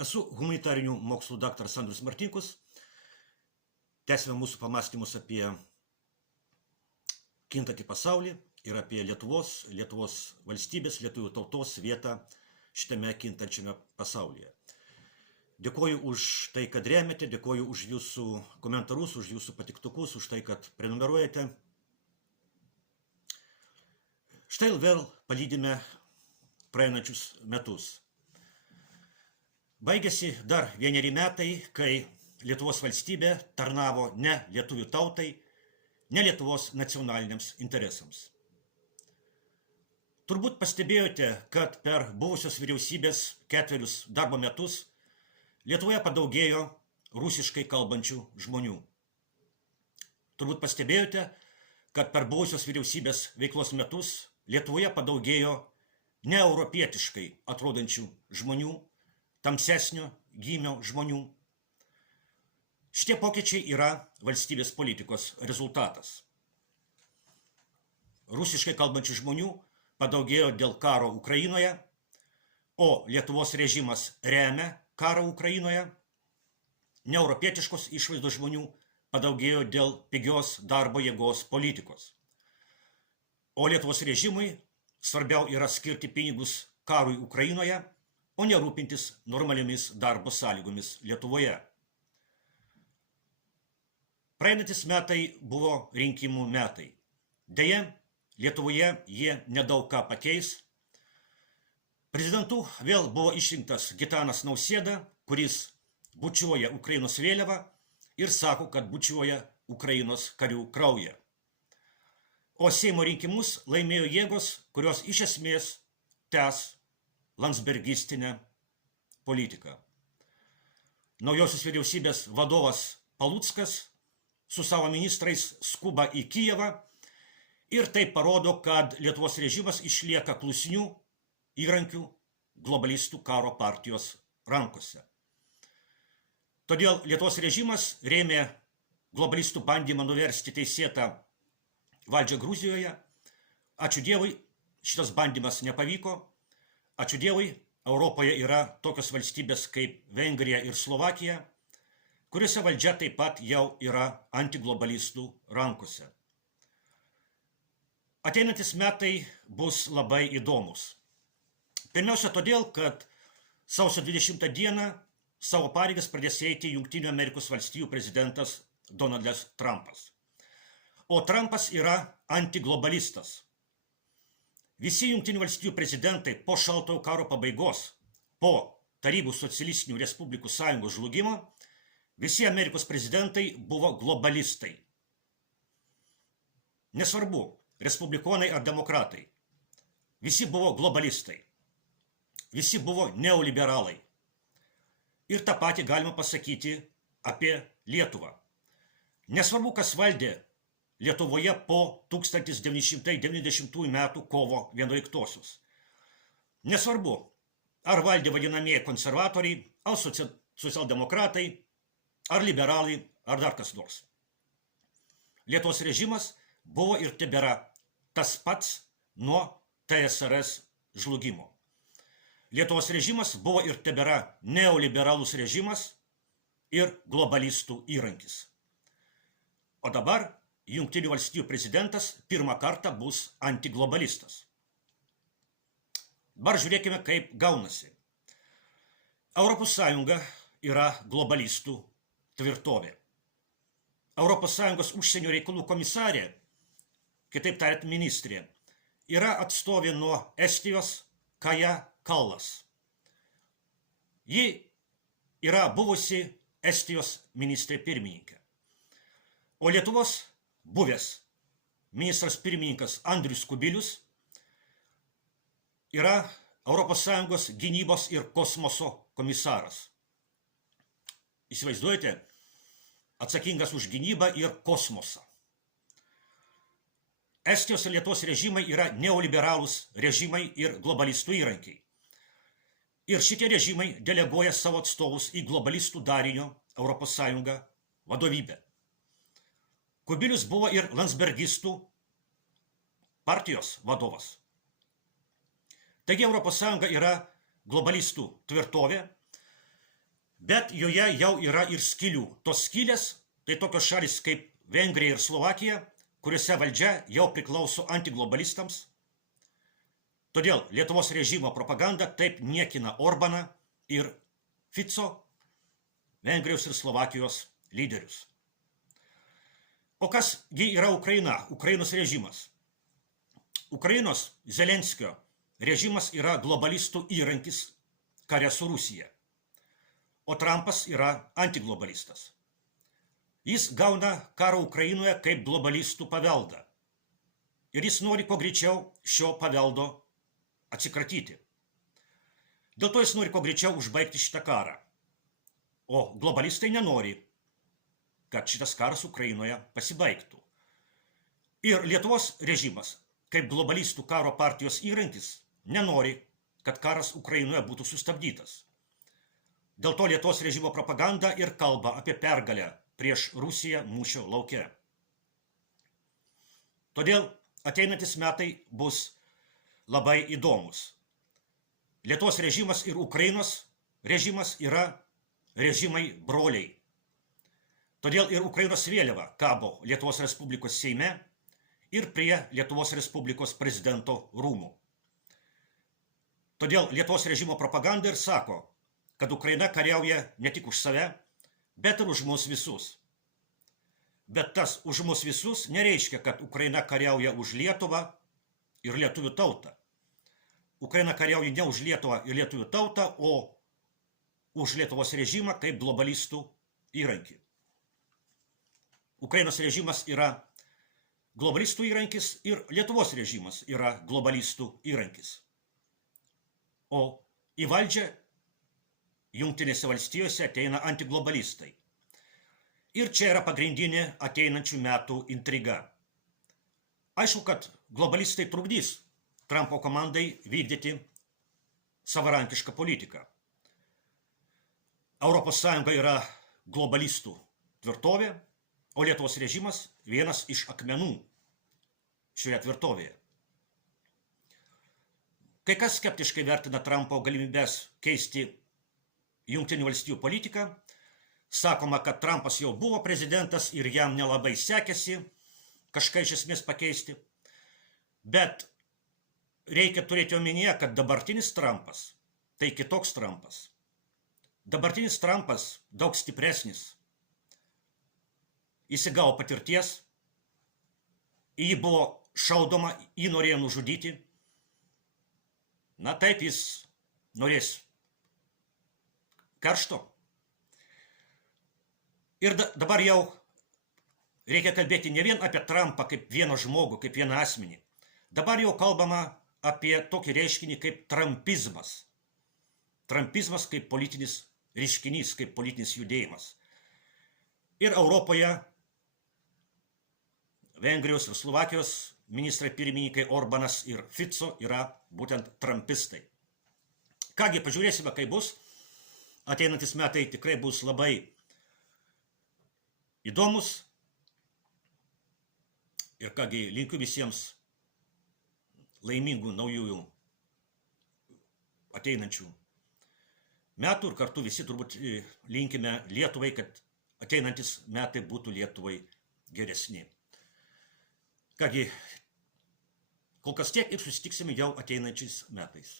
Esu humanitarinių mokslų daktaras Andrius Martinkus. Tęsime mūsų pamąstymus apie kintantį pasaulį ir apie Lietuvos valstybės, lietuvių tautos vietą šitame kintančiame pasaulyje. Dėkoju už tai, kad remiate, dėkoju už jūsų komentarus, už jūsų patiktukus, už tai, kad prenumeruojate. Štai vėl palydime praeinančius metus. Baigėsi dar 1 metai, kai Lietuvos valstybė tarnavo ne lietuvių tautai, ne Lietuvos nacionaliniams interesams. Turbūt pastebėjote, kad per buvusios vyriausybės 4 darbo metus Lietuvoje padaugėjo rusiškai kalbančių žmonių. Turbūt pastebėjote, kad per buvusios vyriausybės veiklos metus Lietuvoje padaugėjo neeuropietiškai atrodančių žmonių, tamsesnio gymio žmonių. Šitie pokyčiai yra valstybės politikos rezultatas. Rusiškai kalbančių žmonių padaugėjo dėl karo Ukrainoje, o Lietuvos režimas remia karą Ukrainoje. Neeuropietiškos išvaizdos žmonių padaugėjo dėl pigios darbo jėgos politikos. O Lietuvos režimui svarbiau yra skirti pinigus karui Ukrainoje, o nerūpintis normaliomis darbo sąlygomis Lietuvoje. Praeinantis metai buvo rinkimų metai. Deja, Lietuvoje jie nedaug ką pakeis. Prezidentu vėl buvo išrinktas Gitanas Nausėda, kuris bučiuoja Ukrainos vėliavą ir sako, kad bučiuoja Ukrainos karių kraują. O Seimo rinkimus laimėjo jėgos, kurios iš esmės tęs landsbergistinę politiką. Naujosios vyriausybės vadovas Paluckas su savo ministrais skuba į Kijevą ir tai parodo, kad Lietuvos režimas išlieka klusnių įrankių globalistų karo partijos rankose. Todėl Lietuvos režimas rėmė globalistų bandymą nuversti teisėtą valdžią Gruzijoje. Ačiū Dievui, šitas bandymas nepavyko. Ačiū Dievui, Europoje yra tokios valstybės kaip Vengrija ir Slovakija, kuriuose valdžia taip pat jau yra antiglobalistų rankose. Ateinantis metai bus labai įdomus. Pirmiausia todėl, kad sausio 20 dieną savo pareigas pradės eiti Jungtinių Amerikos valstijų prezidentas Donaldas Trumpas. O Trumpas yra antiglobalistas. Visi Jungtinių valstijų prezidentai po šaltojo karo pabaigos, po Tarybų socialistinių respublikų sąjungos žlugimo, visi Amerikos prezidentai buvo globalistai. Nesvarbu, respublikonai ar demokratai. Visi buvo globalistai. Visi buvo neoliberalai. Ir tą patį galima pasakyti apie Lietuvą. Nesvarbu, kas valdė Lietuvoje po 1990 metų kovo 11-osios. Nesvarbu, ar valdė vadinamieji konservatoriai, ar socialdemokratai, ar liberalai, ar dar kas nors. Lietuvos režimas buvo ir tebėra tas pats nuo TSRS žlugimo. Lietuvos režimas buvo ir tebėra neoliberalus režimas ir globalistų įrankis. O dabar Jungtinių valstijų prezidentas pirmą kartą bus antiglobalistas. Dabar žiūrėkime, kaip gaunasi. Europos Sąjunga yra globalistų tvirtovė. Europos Sąjungos užsienio reikalų komisarė, kitaip tariant ministrė, yra atstovė nuo Estijos Kaja Kallas. Ji yra buvusi Estijos ministrė pirmininkė. O Lietuvos buvęs ministras pirmininkas Andrius Kubilius yra ES gynybos ir kosmoso komisaras. Įsivaizduojate, atsakingas už gynybą ir kosmosą. Estijos ir Lietuvos režimai yra neoliberalūs režimai ir globalistų įrankiai. Ir šitie režimai deleguoja savo atstovus į globalistų darinio ES vadovybę. Kubilius buvo ir landsbergistų partijos vadovas. Taigi ES yra globalistų tvirtovė, bet joje jau yra ir skylių. Tos skylės tai tokios šalis kaip Vengrija ir Slovakija, kuriuose valdžia jau priklauso antiglobalistams. Todėl Lietuvos režimo propaganda taip niekina Orbaną ir Fico, Vengrijos ir Slovakijos lyderius. O kasgi yra Ukraina, Ukrainos režimas? Ukrainos Zelenskio režimas yra globalistų įrankis kare su Rusija, o Trumpas yra antiglobalistas. Jis gauna karą Ukrainoje kaip globalistų paveldą ir jis nori kuo greičiau šio paveldo atsikratyti. Dėl to jis nori kuo greičiau užbaigti šitą karą, o globalistai nenori, kad šitas karas Ukrainoje pasibaigtų. Ir Lietuvos režimas, kaip globalistų karo partijos įrankis, nenori, kad karas Ukrainoje būtų sustabdytas. Dėl to Lietuvos režimo propaganda ir kalba apie pergalę prieš Rusiją mūšio lauke. Todėl ateinantis metai bus labai įdomus. Lietuvos režimas ir Ukrainos režimas yra režimai broliai. Todėl ir Ukrainos vėliava kabo Lietuvos Respublikos Seime ir prie Lietuvos Respublikos prezidento rūmų. Todėl Lietuvos režimo propaganda ir sako, kad Ukraina kariauja ne tik už save, bet ir už mus visus. Bet tas už mus visus nereiškia, kad Ukraina kariauja už Lietuvą ir lietuvių tautą. Ukraina kariauja ne už Lietuvą ir lietuvių tautą, o už Lietuvos režimą kaip globalistų įrankį. Ukrainos režimas yra globalistų įrankis ir Lietuvos režimas yra globalistų įrankis. O į valdžią Jungtinėse valstijose ateina antiglobalistai. Ir čia yra pagrindinė ateinančių metų intriga. Aišku, kad globalistai trukdys Trumpo komandai vykdyti savarankišką politiką. Europos Sąjunga yra globalistų tvirtovė, o Lietuvos režimas vienas iš akmenų šioje tvirtovėje. Kai kas skeptiškai vertina Trumpo galimybės keisti Jungtinių valstijų politiką, sakoma, kad Trumpas jau buvo prezidentas ir jam nelabai sekėsi kažką iš esmės pakeisti. Bet reikia turėti omenyje, kad dabartinis Trumpas tai kitoks Trumpas. Dabartinis Trumpas daug stipresnis. Jis įgavo patirties, jį buvo šaudoma, jį norėjo nužudyti. Na taip, jis norės karšto. Ir dabar jau reikia kalbėti ne vien apie Trumpą kaip vieną žmogų, kaip vieną asmenį. Dabar jau kalbama apie tokį reiškinį kaip trumpizmas. Trumpizmas kaip politinis reiškinys, kaip politinis judėjimas. Ir Europoje Vengrijos ir Slovakijos ministrai pirmininkai Orbanas ir Fico yra būtent trumpistai. Kągi, pažiūrėsime, kaip bus. Ateinantis metai tikrai bus labai įdomus. Ir kągi, linkiu visiems laimingų naujųjų ateinančių metų ir kartu visi turbūt linkime Lietuvai, kad ateinantis metai būtų Lietuvai geresni. Kągi, kol kas tiek ir susitiksime jau ateinančiais metais.